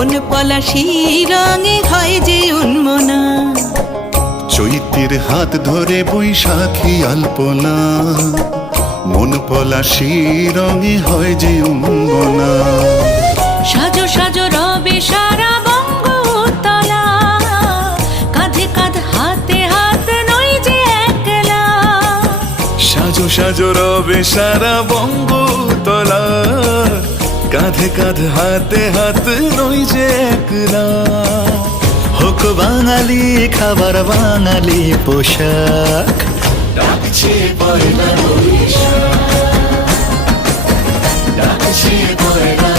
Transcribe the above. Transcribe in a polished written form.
মন পলাশি রঙে হয় যে উন্মনা। চৈত্রের হাত ধরে বৈশাখী আলপনা, মন পলাশি রঙে হয় যে উন্মনা। সাজো সাজো রবে সারা বঙ্গতলা, কাঁধে কাঁধ হাতে হাত নই যে একলা। সাজো সাজো রবে সারা বঙ্গতলা, কাঁধে কাঁধ হাতে হাত নই যে একলা। হোক বাঙালি খাবার বাঙালি পোশাক, ডাকছে পয়লা বৈশাখ, ডাকছে পয়লা